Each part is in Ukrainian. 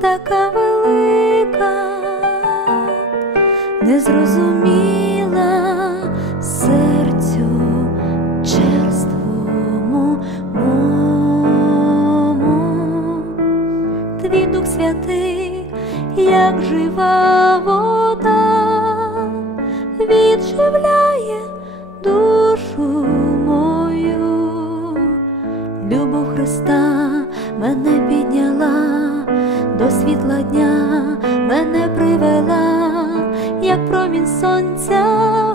така велика, незрозуміла серцю черствому мому. Твій Дух Святий, як жива вода, відживляє любов Христа мене підняла, до світла дня мене привела, як промінь сонця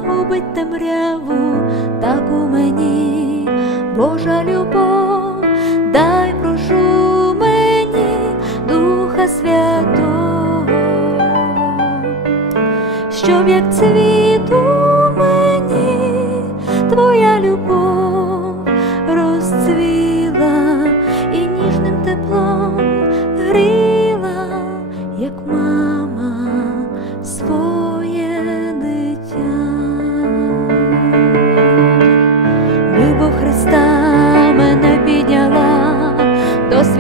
губить темряву, так у мені Божа любов, дай прошу мені Духа Святого, щоб як цвіт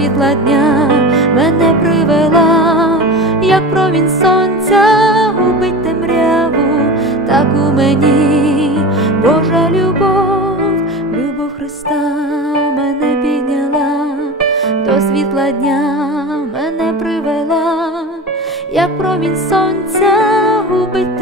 світла дня мене привела, як промінь сонця губить темряву, так у мені Божа любов, любов Христа мене підняла, до світла дня мене привела, як промінь сонця губить